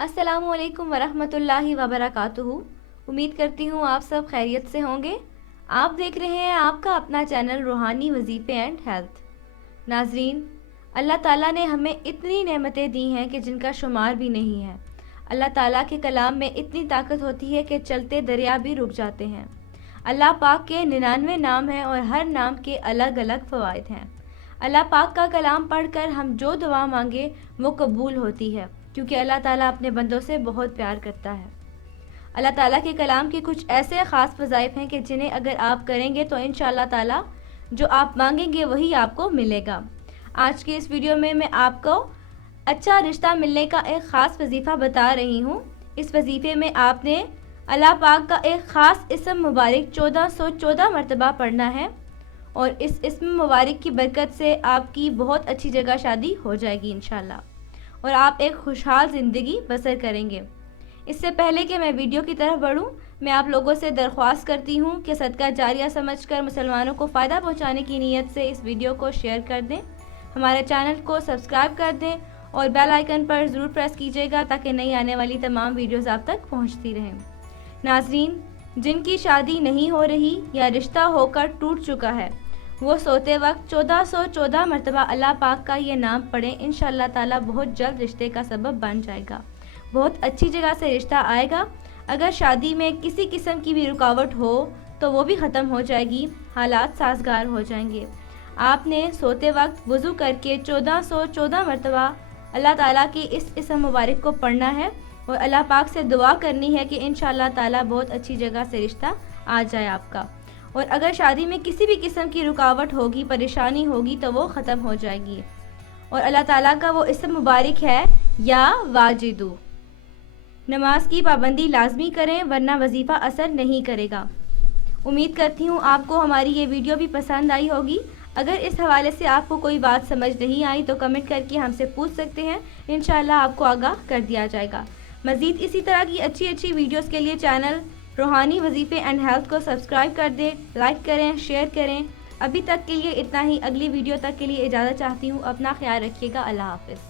अस्सलामु अलैकुम वरहमतुल्लाहि वबरकातुहू। उम्मीद करती हूँ आप सब खैरियत से होंगे। आप देख रहे हैं आपका अपना चैनल रूहानी वजीफ़े एंड हेल्थ। नाजरीन, अल्लाह ताला ने हमें इतनी नेमतें दी हैं कि जिनका शुमार भी नहीं है। अल्लाह ताला के कलाम में इतनी ताकत होती है कि चलते दरिया भी रुक जाते हैं। अल्लाह पाक के 99 नाम हैं और हर नाम के अलग अलग फ़वाइद हैं। अल्लाह पाक का कलाम पढ़कर हम जो दुआ मांगे वो कबूल होती है, क्योंकि अल्लाह ताला अपने बंदों से बहुत प्यार करता है। अल्लाह ताला के कलाम के कुछ ऐसे ख़ास वज़ाइफ हैं कि जिन्हें अगर आप करेंगे तो इंशाअल्लाह ताला जो आप मांगेंगे वही आपको मिलेगा। आज की इस वीडियो में मैं आपको अच्छा रिश्ता मिलने का एक ख़ास वजीफ़ा बता रही हूँ। इस वजीफ़े में आपने अल्लाह पाक का एक ख़ास इस्म मुबारक 1414 मरतबा पढ़ना है और इस इस्म मुबारक की बरकत से आपकी बहुत अच्छी जगह शादी हो जाएगी इंशाल्लाह और आप एक खुशहाल ज़िंदगी बसर करेंगे। इससे पहले कि मैं वीडियो की तरफ बढ़ूं, मैं आप लोगों से दरख्वास्त करती हूं कि सदका जारिया समझकर मुसलमानों को फ़ायदा पहुंचाने की नीयत से इस वीडियो को शेयर कर दें, हमारे चैनल को सब्सक्राइब कर दें और बेल आइकन पर ज़रूर प्रेस कीजिएगा ताकि नई आने वाली तमाम वीडियोज़ आप तक पहुँचती रहें। नाजरीन, जिनकी शादी नहीं हो रही या रिश्ता होकर टूट चुका है वो सोते वक्त 1414 मरतबा अल्लाह पाक का ये नाम पढ़ें। इंशाअल्लाह ताला बहुत जल्द रिश्ते का सबब बन जाएगा, बहुत अच्छी जगह से रिश्ता आएगा। अगर शादी में किसी किस्म की भी रुकावट हो तो वो भी ख़त्म हो जाएगी, हालात साजगार हो जाएंगे। आपने सोते वक्त वज़ू करके 1414 मरतबा अल्लाह ताला की इस इस्म मुबारक को पढ़ना है और अल्लाह पाक से दुआ करनी है कि इंशाअल्लाह ताला बहुत अच्छी जगह से रिश्ता आ जाए आपका। और अगर शादी में किसी भी किस्म की रुकावट होगी, परेशानी होगी तो वो ख़त्म हो जाएगी। और अल्लाह ताला का वो इस्म मुबारक है या वाजिदू। नमाज की पाबंदी लाजमी करें वरना वजीफ़ा असर नहीं करेगा। उम्मीद करती हूँ आपको हमारी ये वीडियो भी पसंद आई होगी। अगर इस हवाले से आपको कोई बात समझ नहीं आई तो कमेंट करके हमसे पूछ सकते हैं, इंशाअल्लाह आपको आगाह कर दिया जाएगा। मज़ीद इसी तरह की अच्छी अच्छी वीडियोस के लिए चैनल रूहानी वजीफ़े एंड हेल्थ को सब्सक्राइब कर दें, लाइक करें, शेयर करें। अभी तक के लिए इतना ही। अगली वीडियो तक के लिए इजाज़त चाहती हूँ। अपना ख्याल रखिएगा। अल्लाह हाफ़िज़।